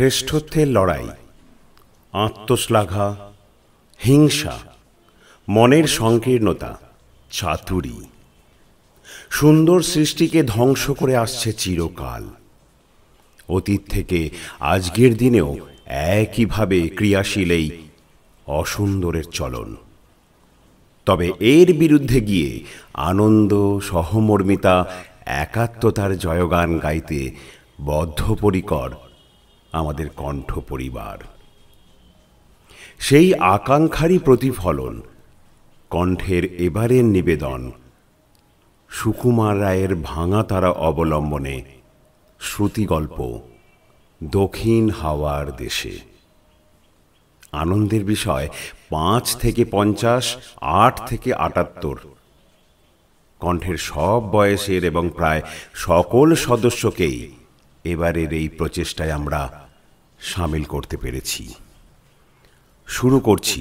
শ্রেষ্ঠত্বের লড়াই, আত্মশ্লাঘা, হিংসা, মনের সংকীর্ণতা, চাতুরী সুন্দর সৃষ্টিকে ধ্বংস করে আসছে চিরকাল। অতীত থেকে আজকের দিনেও একইভাবে ক্রিয়াশীল এই অসুন্দরের চলন। তবে এর বিরুদ্ধে গিয়ে আনন্দ, সহমর্মিতা, একাত্মতার জয়গান গাইতে বদ্ধপরিকর আমাদের কণ্ঠ পরিবার। সেই আকাঙ্ক্ষারই প্রতিফলন কণ্ঠের এবারের নিবেদন সুকুমার রায়ের ভাঙাতারা অবলম্বনে শ্রুতিগল্প দক্ষিণ হাওয়ার দেশে। আনন্দের বিষয় ৫ থেকে ৫০, ৮ থেকে ৭৮। কণ্ঠের সব বয়সের এবং প্রায় সকল সদস্যকেই এবারের এই প্রচেষ্টায় আমরা সামিল করতে পেরেছি। শুরু করছি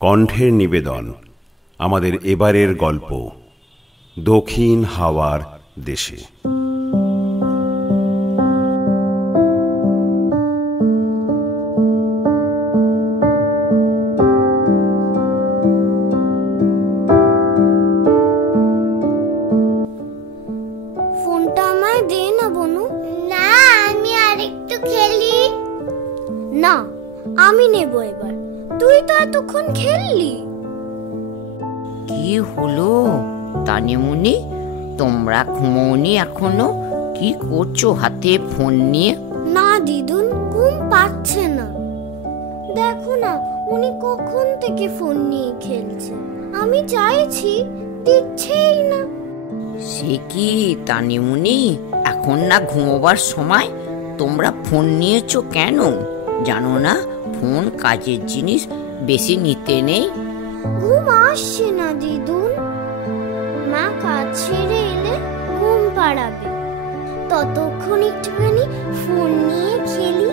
কণ্ঠের নিবেদন আমাদের এবারের গল্প দক্ষিণ হাওয়ার দেশে। ফোনটা আমায় দে না বনু। না, আমি আরেকটু খেলি। না, আমি নেব এবার। তুই তো এতক্ষণ খেললি। কি হলো তানিমুনি, তোমরা ঘুমোওনি এখনো? কি করছো হাতে ফোন নিয়ে? না দিদুন, ঘুম পাচ্ছে না। দেখো না, উনি কখন থেকে ফোন নিয়ে খেলছে। আমি চাইছি, দিচ্ছেই না। সে কি তানিমুনি, এখন না ঘুমোবার সময়? তোমরা ফোন নিয়েছো কেন? জানো না ফোন কাজের জিনিস, বেশি নিতে নেই। ঘুম আসছে না দিদুন। মা কাজ ছেড়ে এলে ঘুম পাড়াবে, ততক্ষণ একটুখানি ফোন নিয়ে খেলি।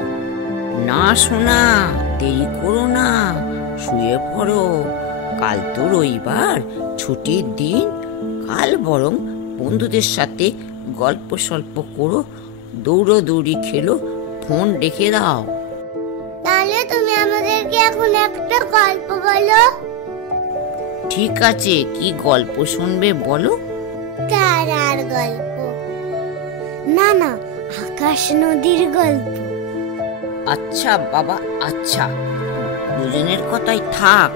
না শোনা, দেরি করো না, শুয়ে পড়ো। কাল তো রবিবার, ছুটির দিন। কাল বরং বন্ধুদের সাথে গল্প সল্প করো, দৌড়োদৌড়ি খেলো, ফোন রেখে দাও। তাহলে তুমি আমাদেরকে এখন একটা গল্প বলো। ঠিক আছে, কি গল্প শুনবে বলো? তারার গল্প। না না, আকাশ নদীর গল্প। আচ্ছা বাবা, আচ্ছা, দুজনের কথাই থাক।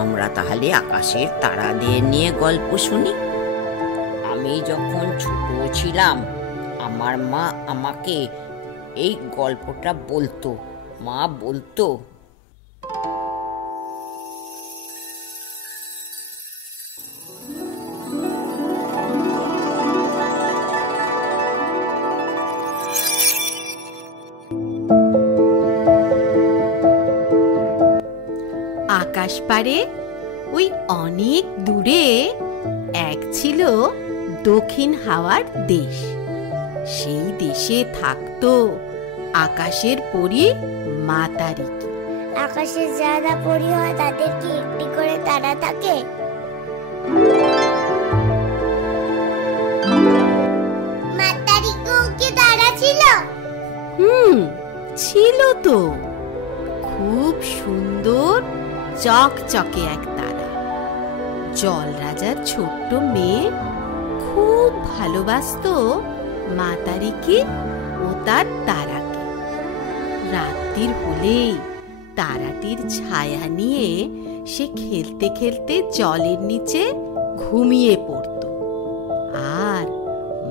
আমরা তাহলে আকাশের তারাদের নিয়ে গল্প শুনি। আমি যখন ছোট ছিলাম, আমার মা আমাকে এই গল্পটা বলতো। মা বলতো, আকাশ পারে ওই অনেক দূরে এক ছিল দক্ষিণ হাওয়ার দেশ। সেই দেশে থাকতো আকাশের পরী মাতারিকি। আকাশে যারা পরি হয় তাদের কি একটি করে তারা থাকে? মাতারিকেও কি তারা ছিল? ছিল তো। খুব সুন্দর চকচকে এক তারা। জল রাজার ছোট্ট মেয়ে খুব ভালোবাসতো মাতারিকি ও তার তারাকে। রাত্রির হলেই তারাটির ছায়া নিয়ে সে খেলতে খেলতে জলের নিচে ঘুমিয়ে পড়ত আর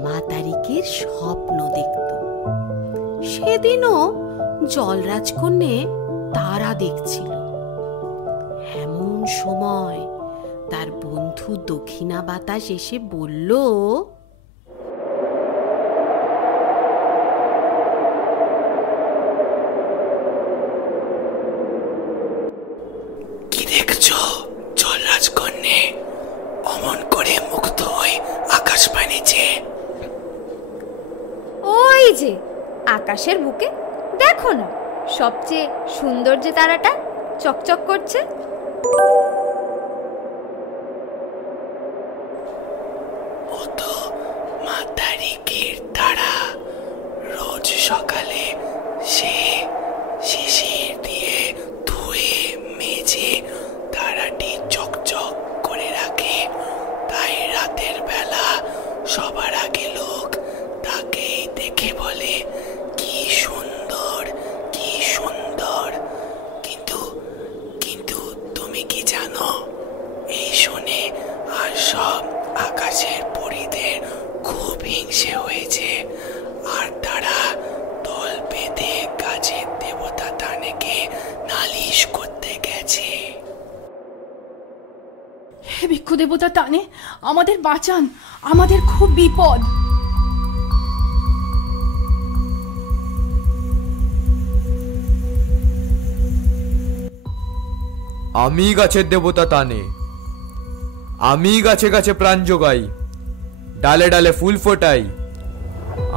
মাতারিকির স্বপ্ন দেখত। সেদিনও জলরাজকন্যে তারা দেখছিল। এমন সময় তার বন্ধু দক্ষিণা বাতাস এসে বলল, কি দেখছো জলরাজকন্যে? অমন করে মুক্ত হয়ে আকাশ পানে চেয়ে। ওই যে আকাশের বুকে দেখো না, সবচেয়ে সুন্দর যে তারাটা চকচক করছে। ও তো মাতারিকির তারা। রোজ সকালে সে হে ভিক্ষু দেবতা টানে, আমাদের বাঁচান, আমাদের খুব বিপদ। আমি গাছের দেবতা টানে, আমি গাছে গাছে প্রাণ যোগাই, ডালে ডালে ফুল ফোটাই।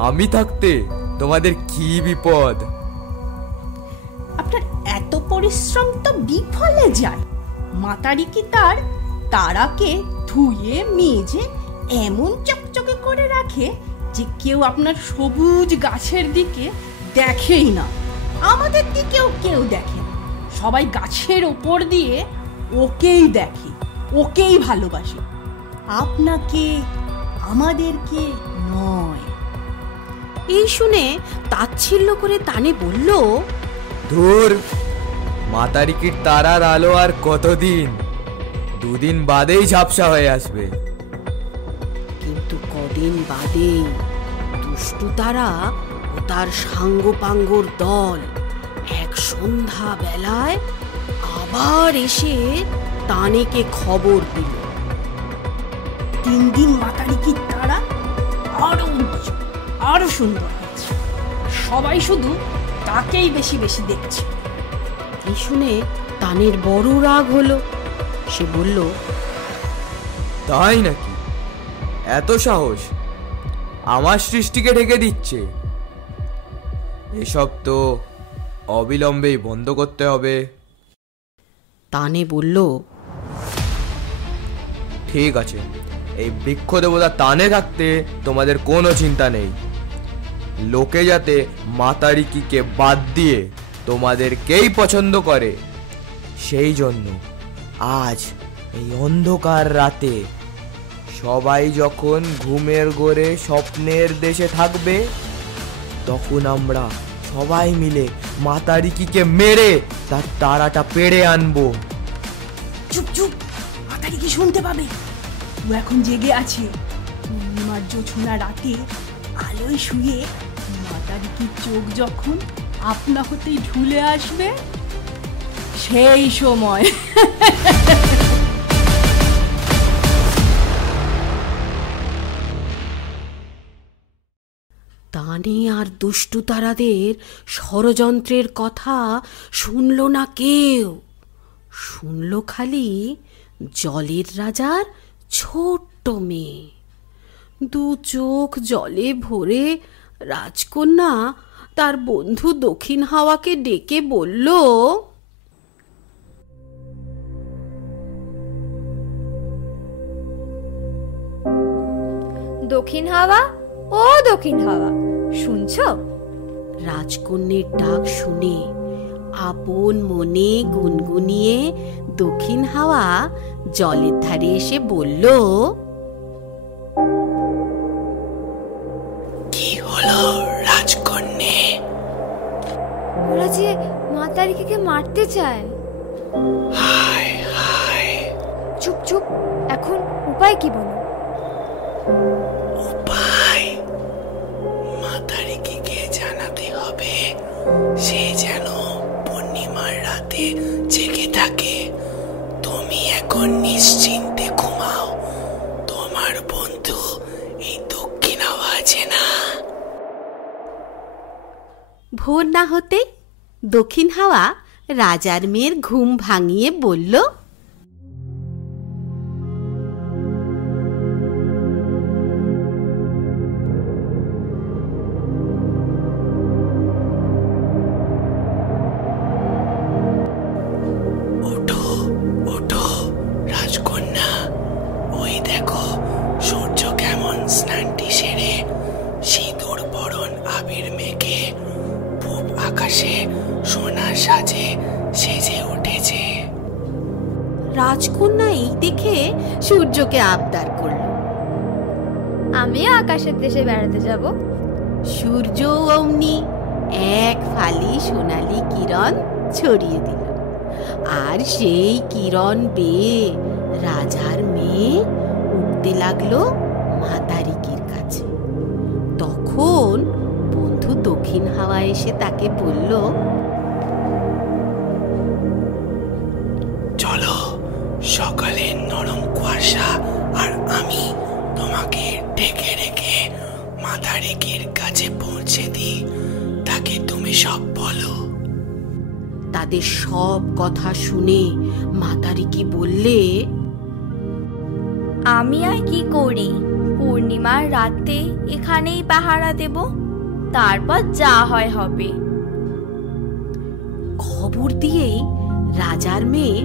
আমি থাকতে তোমাদের কি বিপদ? আপনার এত পরিশ্রম তো বিফলে যায়। মাতারি কি তার তারাকে ধুয়ে মেজে এমন চকচকে করে রাখে যে কেউ আপনার সবুজ গাছের দিকে দেখেই না। আমাদের দিকেও কেউ দেখে না, সবাই গাছের ওপর দিয়ে ওকেই দেখে, ওকেই ভালোবাসে, আপনাকে আমাদেরকে নয়। এই শুনে তাচ্ছিল্য করে তানে বলল, ধুর, মাতারিকির তারার আলো আর কতদিন? দুদিন বাদেই ঝাপসা হয়ে আসবে। কিন্তু কদিন বাদে দুষ্টু তারা ও তার সাঙ্গপাঙ্গর দল এক সন্ধ্যা বেলায় আবার এসে তানেকে খবর দিল। দিন দিন মাতারি কি তারা আরো উজ্জ্বল, আরো সুন্দর হচ্ছে, সবাই শুধু তাকেই বেশি বেশি দেখছে। এই শুনে তানের বড় রাগ হলো। সে বলল, তাই নাকি? এত সাহস? আমার সৃষ্টিকে ঢেকে দিচ্ছে। এসব তো অবিলম্বেই বন্ধ করতে হবে। তানে বলল, ঠিক আছে, এই বৃক্ষ দেবতা তানে থাকতে তোমাদের কোনো চিন্তা নেই। লোকে যাতে মাতারিকিকে বাদ দিয়ে তোমাদেরকেই পছন্দ করে, সেই জন্য আজ এই অন্ধকার রাতে সবাই যখন ঘুমের ঘোরে স্বপ্নের দেশে থাকবে, তখন আমরা সবাই মিলে মাতারিকিকে মেরে তার তারাটা পেড়ে আনবো। চুপ চুপ, মাতারি কি শুনতে পাবে? ও এখন জেগে আছে। পূর্ণিমার জোছনা রাতে আলোয় শুয়ে মাতারি কি চোখ যখন আপনা হতেই ঝুলে আসবে, সেই সময় তানে আর দুষ্টু তারাদের ষড়যন্ত্রের কথা শুনল না কেউ। শুনল খালি জলের রাজার ছোট্ট মেয়ে। দু চোখ জলে ভরে রাজকন্যা তার বন্ধু দক্ষিণ হাওয়াকে ডেকে বলল, দক্ষিণ হাওয়া, ও দক্ষিণ হাওয়া, শুনছো? রাজকন্যের ডাক শুনে আপন মনে গুনগুনিয়ে দক্ষিণ হাওয়া জলের ধারে এসে বলল, কি হলো রাজকন্যে? ওরা যে মাতারিকে মারতে চায়। হায় হায়। চুপ চুপ, এখন উপায় কি বলো? উপায় মাতারিকে জানাতে হবে সে যেন পূর্ণিমার রাতে জেগে থাকে। তুমি এখন নিশ্চিন্তে ঘুমাও, তোমার বন্ধু এই দক্ষিণ হাওয়া আছে না। ভোর না হতে দক্ষিণ হাওয়া রাজার মেয়ের ঘুম ভাঙিয়ে বলল, ওঠো ওঠো রাজকন্যা, ওই দেখো সূর্য কেমন স্নানটি সেরে সিঁদুর বরণ আবির মেঘে পূব আকাশে সোনা সাজে সেজে উঠেছে। রাজকন্যা এই দেখে সূর্যকে আবদার করল, আমিও আকাশের দেশে বেড়াতে যাব। সূর্য অমনি এক ফালি সোনালি কিরণ ছড়িয়ে দিল। আর সেই কিরণ বেয়ে রাজার মেয়ে উঠতে লাগলো মাতারিকির কাছে। তখন বন্ধু দক্ষিণ হাওয়া এসে তাকে বলল, চলো সকালে নরম কুয়াশা আর আমি তোমাকে ডেকে রেখে মাতারিকির কাছে পৌঁছে দিই, তাকে তুমি সব বলো। তাদের সব কথা শুনে মাতারিকি বললে, আমি আর কি করি, পূর্ণিমার রাতে এখানেই পাহারা দেব, তারপর যা হয় হবে। খবর দিয়েই রাজার মেয়ে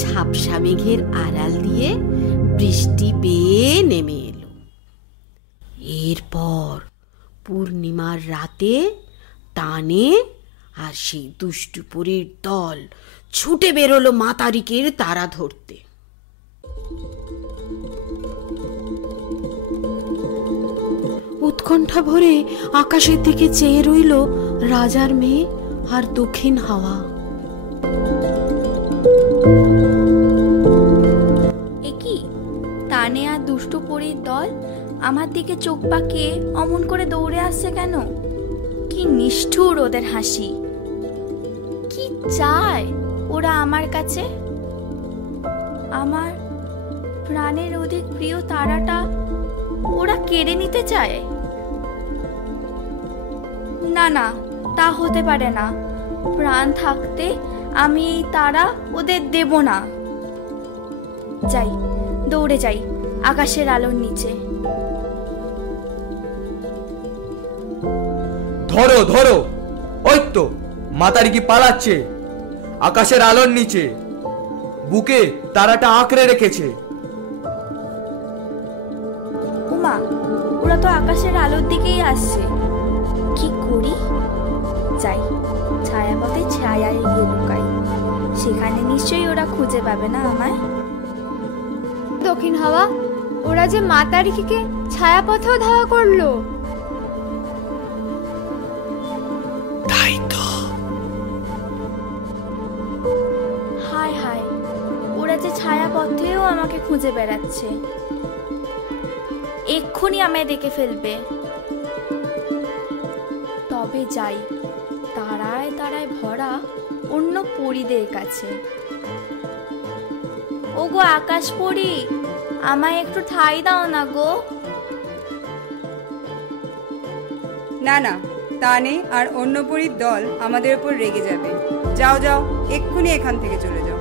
ঝাপসা মেঘের আড়াল দিয়ে বৃষ্টি বেয়ে নেমে এলো। এরপর পূর্ণিমার রাতে টানে আর সেই দুষ্টু পরীর দল ছুটে বেরোলো মাতারিকের তারা ধরতে। উৎকণ্ঠা ভরে আকাশের দিকে চেয়ে রইল রাজার মেয়ে আর দক্ষিণ হাওয়া। একি টানে আর দুষ্টু পরীর দল আমার দিকে চোখ পাকিয়ে অমন করে দৌড়ে আসছে কেন? কি নিষ্ঠুর ওদের হাসি! কি চায় ওরা আমার কাছে? আমার প্রাণের অধিক প্রিয় তারাটা ওরা কেড়ে নিতে চায়? না না, তা হতে পারে না। প্রাণ থাকতে আমি এই তারা ওদের দেব না। যাই, দৌড়ে যাই আকাশের আলোর নিচে। ধরো ধরো, ওই তো মাতারিকি পালাচ্ছে আকাশের আলোর নিচে, বুকে তারাটা আঁকড়ে রেখেছে। উমা, ওরা তো আকাশের আলোর দিকেই আসছে। কি করি? যাই, ছায়াপথে ছায়ায় গিয়ে লুকাই, সেখানে নিশ্চয়ই ওরা খুঁজে পাবে না আমায়। দক্ষিণ হাওয়া, ওরা যে মাতারিকিকে ছায়াপথেও ধাওয়া করলো। তাই তো। হায় হায়, ওরা যে ছায়াপথেও আমাকে খুঁজে বেড়াচ্ছে। এক্ষুনি আমায় দেখে ফেলবে। তবে যাই তারায় তারায় ভরা অন্য পরীদের কাছে। ওগো আকাশ পরী, আমায় একটু ঠাঁই দাও না গো। না না, তা নেই, আর অন্য পরীর দল আমাদের উপর রেগে যাবে। যাও যাও, এক্ষুনি এখান থেকে চলে যাও।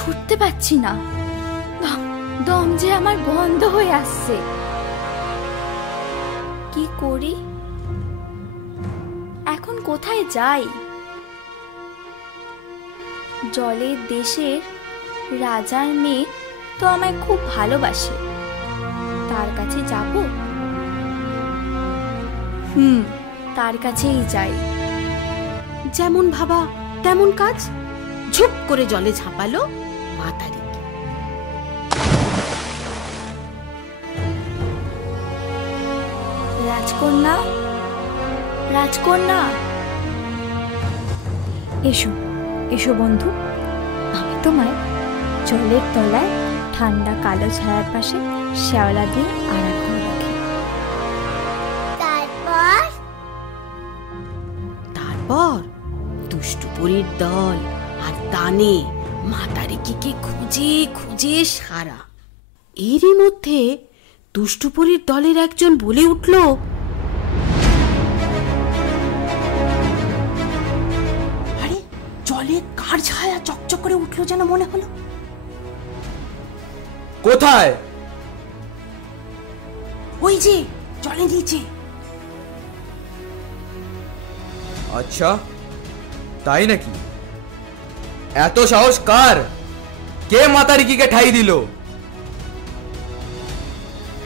ছুটতে পারছি না, দম যে আমার বন্ধ হয়ে আসছে। কি করি এখন? কোথায় যাই? জলের দেশের রাজার মেয়ে তো আমায় খুব ভালোবাসে, তার কাছে যাব। তার কাছেই যাই। যেমন ভাবা তেমন কাজ। ঝুপ করে জলে ঝাঁপালো মাতারিকি। রাজকন্যা, রাজকন্যা, এসো এসো বন্ধু, আমি তোমায় জলের তলায় ঠান্ডা কালো ছায়ার পাশে শ্যাওলা দিয়ে আড়াল করে রাখি। তারপর দুষ্টু পরীর দল আর টানে মাতারিকিকে খুঁজে খুঁজে সারা। এরই মধ্যে দুষ্টু পরীর দলের একজন বলে উঠল, আরে জলে কার ছায়া চকচক করে উঠলো যেন মনে হলো। কোথায়? ওই যে জলে নিচে। আচ্ছা, তাই নাকি? এত সাহস কার? কে মাতারিকিকে ঠাই দিল?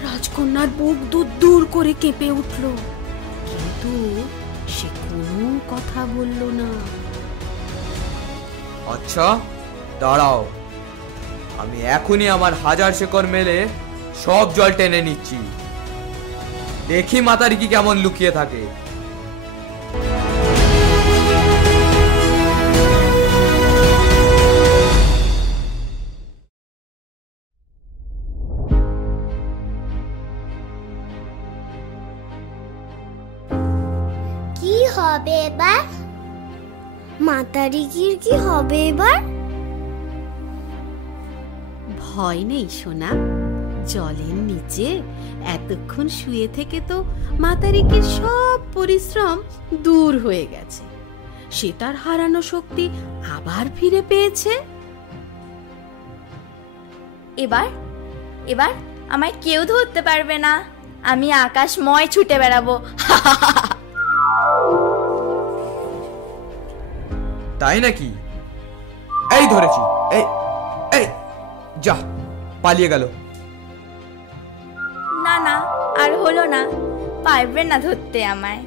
রাজকন্যার বুক দূর করে কেঁপে উঠল, কিন্তু সে কোনো কথা বলল না। আচ্ছা দাঁড়াও, আমি এখনই আমার 1000 শেকড় মেলে সব জল টেনে নিচ্ছি। দেখি মাতারিকি কেমন লুকিয়ে থাকে। কি হবে এবার? মাতারিকির কি হবে এবার? ভয় নেই সোনা, জলের নিচে এতক্ষণ শুয়ে থেকে তো মাতারিকির সব পরিশ্রম দূর হয়ে গেছে। সে তার হারানো শক্তি আবার ফিরে পেয়েছে। এবার এবার আমায় কেউ ধরতে পারবে না। আমি আকাশময় ছুটে বেড়াবো। তাই নাকি? এই ধরেছি। এই এই যা, পালিয়ে গেল। না না, আর হলো না, পারবে না ধরতে আমায়।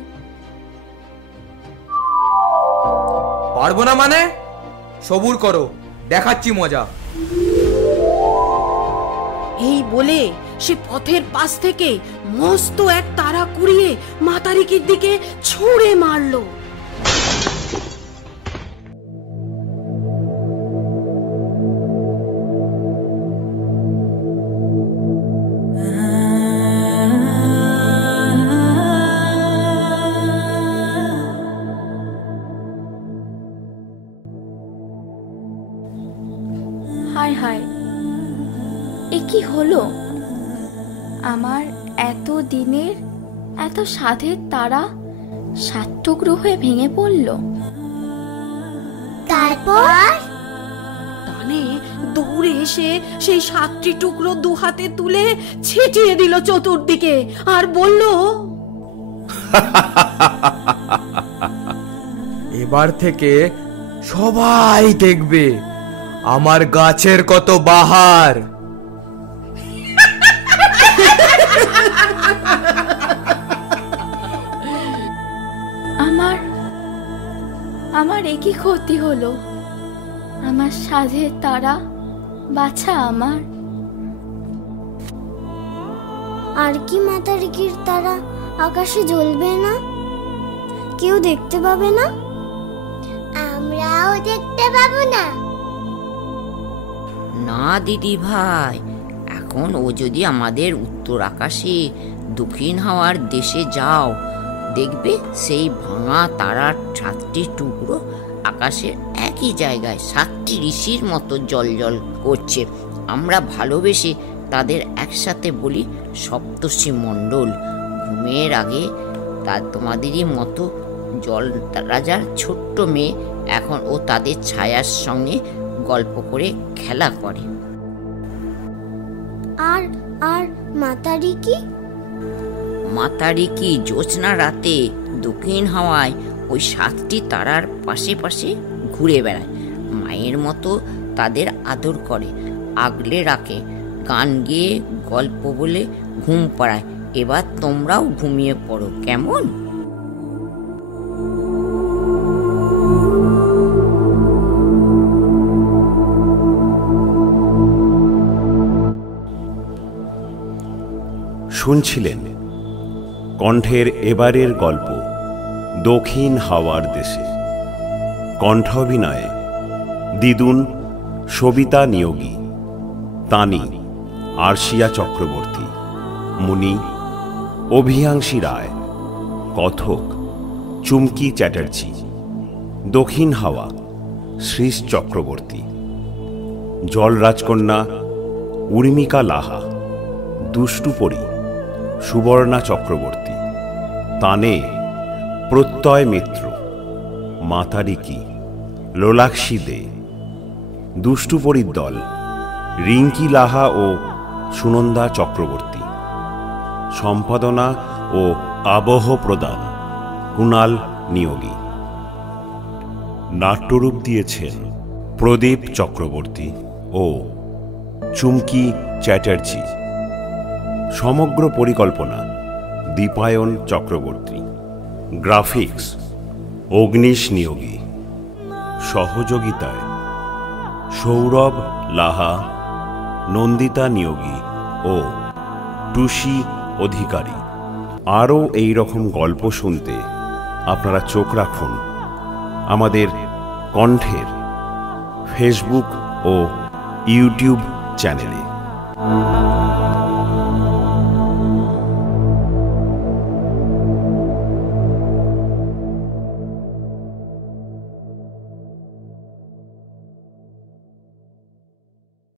পারবো না মানে? সবুর করো, দেখাচ্ছি মজা। এই বলে সে পথের পাশ থেকে মস্ত এক তারা কুড়িয়ে মাতারিকির দিকে ছুঁড়ে মারলো। হায় হায়, এ কি হলো? আমার এত দিনের এত সাধের তারা 7 টুকরো হয়ে ভেঙে পড়ল। তারপর তানে দৌড়ে এসে সেই 7টি টুকরো 2 হাতে তুলে ছিটিয়ে দিল চতুর্দিকে আর বলল, এবার থেকে সবাই দেখবে আমার গাছের কত বাহার। আমার একই ক্ষতি হলো। আমার সাধের তারা বাছা আমার। আর কি মাতারিকির তারা আকাশে জ্বলবে না? কেউ দেখতে পাবে না? আমরাও দেখতে পাবো না? না দিদি ভাই, এখন ও যদি আমাদের উত্তর আকাশে দক্ষিণ হাওয়ার দেশে যাও, দেখবে সেই ভাঙা তারার 7টি টুকরো আকাশের একই জায়গায় 7টি ঋষির মতো জলজল করছে। আমরা ভালোবেসে তাদের একসাথে বলি সপ্তর্ষি মণ্ডল। ঘুমের আগে তোমাদেরই মতো জল রাজার ছোট্ট মেয়ে এখন ও তাদের ছায়ার সঙ্গে গল্প করে খেলা করে। আর আর মাতারিকি? মাতারিকি জ্যোৎস্না রাতে দক্ষিণ হাওয়ায় ওই 7টি তারার পাশে পাশে ঘুরে বেড়ায়। মায়ের মতো তাদের আদর করে, আগলে রাখে, গান গেয়ে গল্প বলে ঘুম পাড়ায়। এবার তোমরাও ঘুমিয়ে পড়ো কেমন? শুনছিলেন কণ্ঠের এবারের গল্প দক্ষিণ হাওয়ার দেশে। কণ্ঠ অভিনয়ে দিদুন সবিতা নিয়োগী, তানি আরশিয়া চক্রবর্তী, মুনি অভিয়াংশী রায়, কথক চুমকি চ্যাটার্জি, দক্ষিণ হাওয়া শ্রীশ চক্রবর্তী, জলরাজকন্যা উর্মিকা লাহা, দুষ্টুপরী সুবর্ণা চক্রবর্তী, তানে প্রত্যয় মিত্র, মাতারিকি লোলাক্ষী দে, দুষ্টুপরীর দল রিঙ্কি লাহা ও সুনন্দা চক্রবর্তী, সম্পাদনা ও আবহ প্রদান কুণাল নিয়োগী। নাট্যরূপ দিয়েছেন প্রদীপ চক্রবর্তী ও চুমকি চ্যাটার্জি। সমগ্র পরিকল্পনা দীপায়ন চক্রবর্তী। গ্রাফিক্স অগ্নিশ নিয়োগী। সহযোগিতায় সৌরভ লাহা, নন্দিতা নিয়োগী ও টুসি অধিকারী। আরও এই রকম গল্প শুনতে আপনারা চোখ রাখুন আমাদের কণ্ঠের ফেসবুক ও ইউটিউব চ্যানেলে।